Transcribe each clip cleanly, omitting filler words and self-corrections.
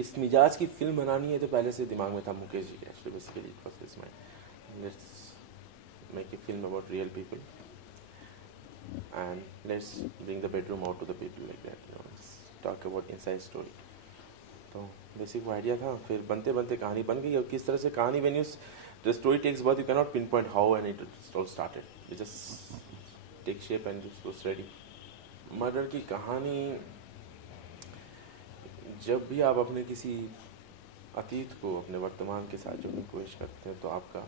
इस मिजाज की फिल्म बनानी है तो पहले से दिमाग में था मुकेश जी का, actually basically it was his mind, let's make a film about real people and let's bring the bedroom out to the people like that, you know, let's talk about inside story. तो basic वो idea था, फिर बनते बनते कहानी बन गई। और किस तरह से कहानी when you the story takes birth, you cannot pinpoint how and it all started, it just take shape and it was ready. Murder की कहानी, जब भी आप अपने किसी अतीत को अपने वर्तमान के साथ जोड़ने की कोशिश करते हैं तो आपका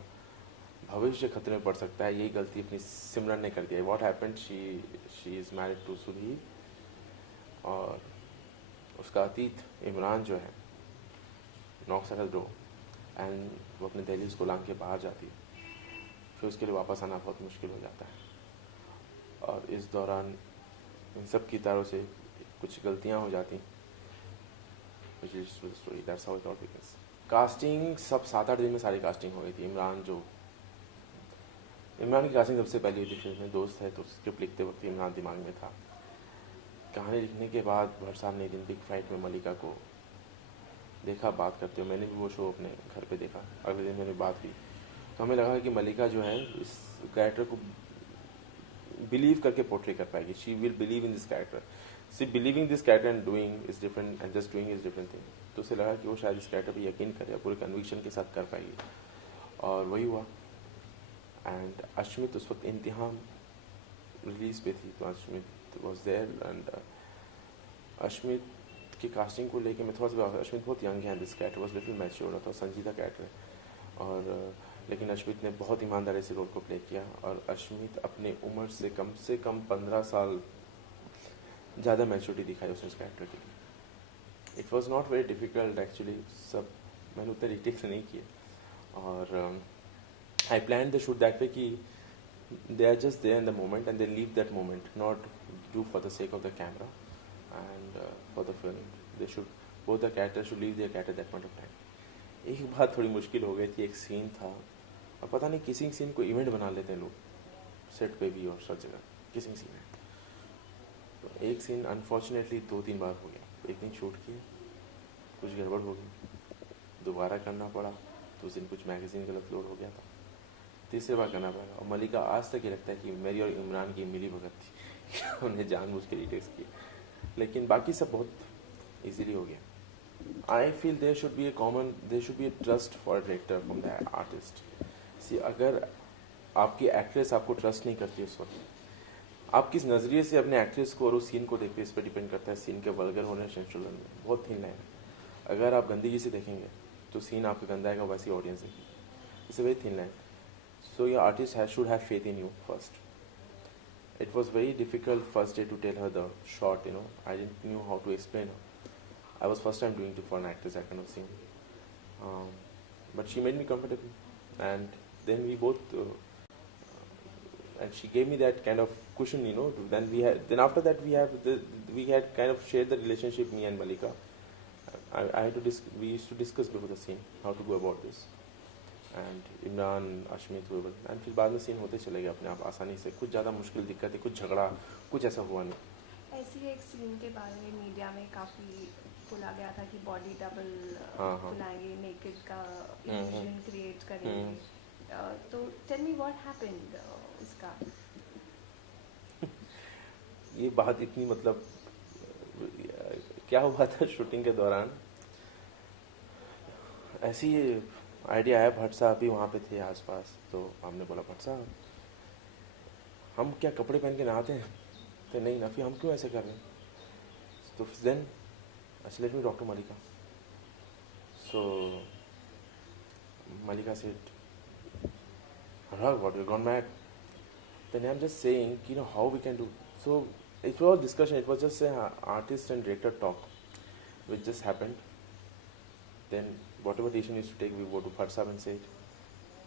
भविष्य खतरे में पड़ सकता है। यही गलती अपनी सिमरन ने कर दी है। What happened, she is married to Sudhir और उसका अतीत इमरान जो है knocks at the door and वो अपने दहलीज को लांग के बाहर जाती है। फिर उसके लिए वापस आना बहुत मुश्किल हो जाता है और इस दौरान इन सब की तरह से कुछ गलतियां हो जाती हैं। That's how it all begins. Casting सब 7-8 दिन में सारी कास्टिंग हो गई थी। इमरान की कास्टिंग सबसे पहले हुई थी फिल्म में। दोस्त है तो स्क्रिप्ट लिखते वक्त इमरान दिमाग में था। कहानी लिखने के बाद भट्ट साहब ने एक दिन बिग फाइट में मलिका को देखा बात करते हुए। मैंने भी वो शो अपने घर पे देखा। अगले दिन मैंने बात की तो हमें लगा कि मलिका जो है इस कैरेक्टर को बिलीव करके पोर्ट्रे कर पाएगी। She will believe in this character. See believing this character and doing is different and just doing is different thing. तो उसे लगा कि वो शायद इस कैरेक्टर पर यकीन करे, पूरे कन्विक्शन के साथ कर पाएगी और वही हुआ। एंड अश्मित उस वक्त इंतहाम रिलीज पे थी तो Ashmit was there and Ashmit की कास्टिंग को लेके मैं थोड़ा सा, अश्मित बहुत यंग है, this character was little mature, थोड़ा संजीदा कैरेक्टर है और लेकिन अश्मित ने बहुत ईमानदारी से रोल को प्ले किया और अश्मित अपने उम्र से कम 15 साल ज़्यादा मैच्योरिटी दिखाई उसने उस कैरेक्टर के लिए। It was not very difficult actually, सब मैंने उतने रिटेक से नहीं किए और I planned the shoot that way कि they are just there in the moment and they leave that moment, not do for the sake of the camera and for the film. They should, both the characters should leave their character that point of time. एक बात थोड़ी मुश्किल हो गई थी, एक scene था और पता नहीं किसिंग सीन को इवेंट बना लेते हैं लोग सेट पे भी और सब जगह किसिंग सीन है। तो एक सीन अनफॉर्चुनेटली 2-3 बार हो गया। एक दिन शूट किए, कुछ गड़बड़ हो गई, दोबारा करना पड़ा तो उस दिन कुछ मैगजीन गलत लोड हो गया था, तीसरी बार करना पड़ेगा। और मलिका आज तक ये लगता है कि मेरी और इमरान की मिली भगत थी उन्हें जानबूझ के रिटेक्स किए, लेकिन बाकी सब बहुत इजीली हो गया। I feel there should be a trust for director from the artist. See अगर आपकी एक्ट्रेस आपको ट्रस्ट नहीं करती उस वक्त, आप किस नज़रिए से अपने एक्ट्रेस को और उस सीन को देखते, इस पर डिपेंड करता है सीन के वल्गर होने संचलन में। बहुत थिन लाइन है। अगर आप गंदगी से देखेंगे तो सीन आपका गंदा आएगा, वैसी ऑडियंस देखेगी। It's a very thin line. So your artist should have faith in you first. It was very difficult first day to tell her the shot, you know. I didn't know how to explain her. I was first time doing it for an actress, that kind of scene. But she made me comfortable. And then we both, and she gave me that kind of cushion, you know. Then after that we had kind of shared the relationship, me and Malika. I had to we used to discuss before the scene, how to go about this. And Imran Ashmit वेबल and फिर बाद में scene होते चले गए अपने आप आसानी से। कुछ ज़्यादा मुश्किल दिक्कत है, कुछ झगड़ा, कुछ ऐसा हुआ नहीं। ऐसी एक सीन के बारे में मीडिया में काफ़ी बोला गया था कि बॉडी डबल बनाएंगे, नेकेड का इल्यूजन क्रिएट करेंगे। तो टेल मी व्हाट हैपेंड उसका। ये बात इतनी मतलब क्या हुआ था शूटिंग के दौरान, ऐसी आइडिया आया। भट्ट साहब भी वहाँ पे थे आसपास, तो हमने बोला भट्ट साहब हम क्या कपड़े पहन के नहाते हैं? तो नहीं ना, फिर हम क्यों ऐसे कर रहे हैं? तो देन अच्छा let me doctor Malika. So Malika said what you gone mad? Then I am just saying you know how we can do. So it was discussion, it was just an artist and director talk which just happened. Then whatever decision used to take, we go to Bhatt Sahab and say it.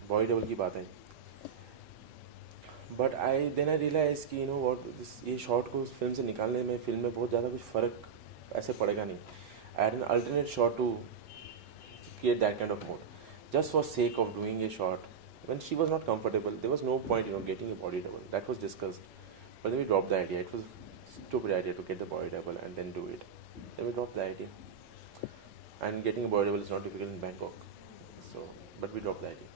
Body double की बात है। But then I realized कि you know what, ये shot को film से निकालने में film में बहुत ज़्यादा कुछ फ़र्क ऐसे पड़ेगा नहीं। I had an alternate shot to create that kind of mode, just for sake of doing a shot. When she was not comfortable, there was no point getting a body double. That was discussed, but then we dropped the idea. It was a stupid idea to get the body double and then do it. Then we dropped the idea. and getting a body double is not difficult in Bangkok. So, but we dropped the idea.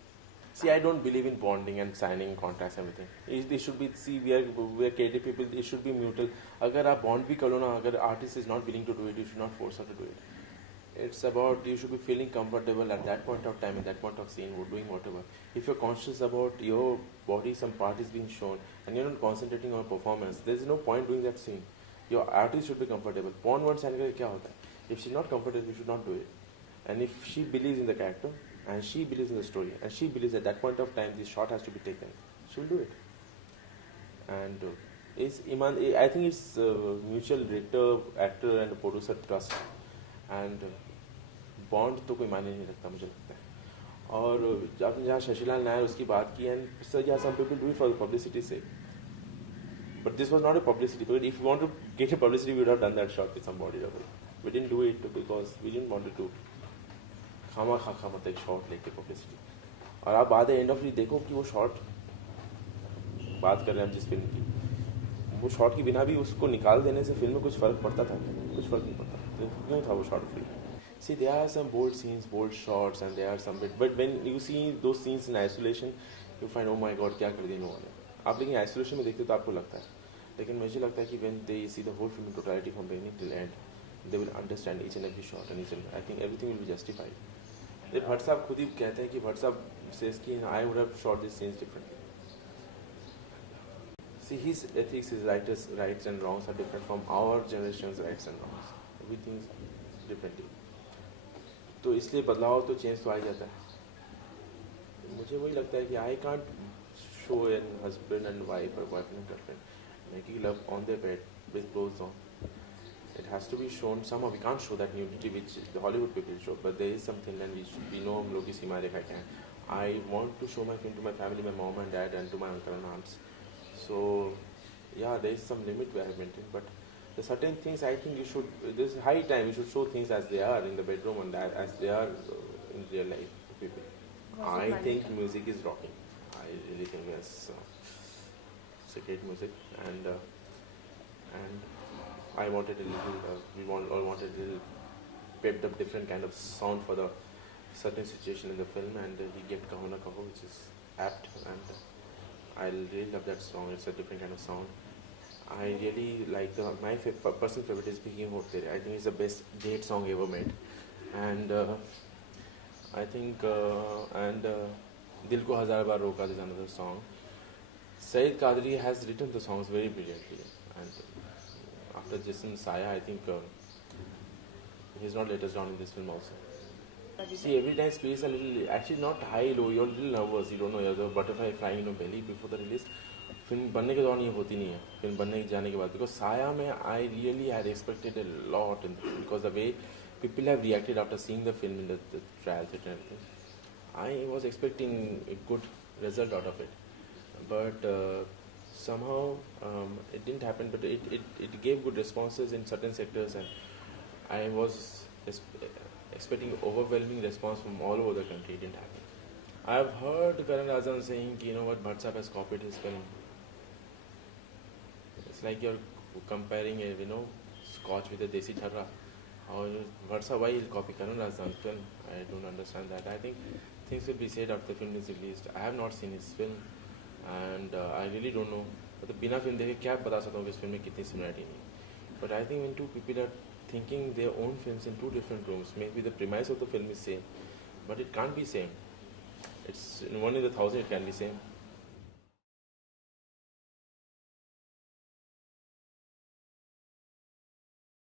See, I don't believe in bonding and signing contracts and everything. It should be, see, we are creative people, it should be mutual. अगर आप bond भी करो ना, अगर artist is not willing to do it, you should not force her to do it. It's about, you should be feeling comfortable at that point of time, at that point of scene, doing whatever. If you're conscious about your body, some part is being shown, and you're not concentrating on performance, there's no point doing that scene. Your artist should be comfortable. Porn one sign क्या होता है? If she's not comfortable, you should not do it. And if she believes in the character, and she believes in the story, and she believes at that point of time this shot has to be taken, she'll do it. And I think it's mutual director, actor and producer trust. And bond तो कोई मायने नहीं रखता मुझे लगता है. और आपने जहाँ शशिलाल नायर उसकी बात की, and some people do it for the publicity sake. But this was not a publicity. But if we want to get a publicity, we would have done that shot with somebody. We didn't do it because we didn't want to खामा मतलब एक shot लेके publicity. और आप बाद end of देखो कि वो शॉट बात कर रहे हैं हम जिस फिल्म की, वो शॉट के बिना भी उसको निकाल देने से फिल्म में कुछ फ़र्क पड़ता था? कुछ फ़र्क नहीं पड़ता. तो क्यों था वो short film? See, there are some bold scenes, bold shots, and there are some bit. But when you see those scenes in isolation, you find, oh my God, क्या कर दिया इन्होंने. आप लेकिन आइसोलेशन में देखते तो आपको लगता है. लेकिन मुझे लगता है कि when they see the whole film in totality from beginning till end, they will understand each and every shot and I think everything will be justified. Bhatt साहब खुद ही कहते हैं कि भट्ट साहब says कि I would have shot these scenes differently. See, his ethics, his rights and wrongs are different from our generation's rights and wrongs. We think differently. तो इसलिए बदलाव तो चेंज तो आ जाता है. मुझे वही लगता है कि I can't show an husband and wife or boyfriend and girlfriend making love on their bed with clothes on. It has to be shown somehow. We can't show that nudity which the Hollywood people show, but there is something, and we know हम लोग की सीमा रेखा क्या है. I want to show my film to my family, my mom and dad, and to my uncle and aunts. So, yeah, there is some limit we have maintained, but the certain things I think you should. This is high time you should show things as they are in the bedroom and as they are in real life to people. I think music is rocking. I really think it's a great music, and I wanted a little. We all wanted a little pepped up, different kind of sound for the certain situation in the film, and we get Kaho Na Kaho, which is apt, and I really love that song. It's a different kind of sound. I really like my personal favorite is Bhigi Hot Tere. I think it's the best date song ever made, and I think Dil Ko Hazar Baar Roka is another song. Syed Qadri has written the songs very brilliantly, and after Jason Saya, I think he's not let us down in this film also. See, every time space a little, actually not high, low, you're a little nervous, you don't know, you're the butterfly flying in your belly before the release. Film बनने के दौरान ये होती नहीं है, film बनने जाने के बाद, because साया में I really had expected a lot in the film, because the way people have reacted after seeing the film in the trials and everything, I was expecting a good result out of it, but somehow it didn't happen, but it gave good responses in certain sectors, and I was expecting overwhelming response from all over the country. It didn't happen. I have heard Karan Razan saying, you know what, Bhatt Sahab has copied his film. It's like you're comparing a scotch with a desi charra. Or Bhatt Sahab, why he'll copy Karan Razan's film? I don't understand that. I think things will be said after the film is released. I have not seen his film, and I really don't know. But the बिना film देखे क्या बता सकता हूँ कि इस film में कितनी similarity नहीं. But I think when two people are thinking their own films in two different rooms, maybe the premise of the film is same, but it can't be same. It's in 1 in 1,000 it can be same.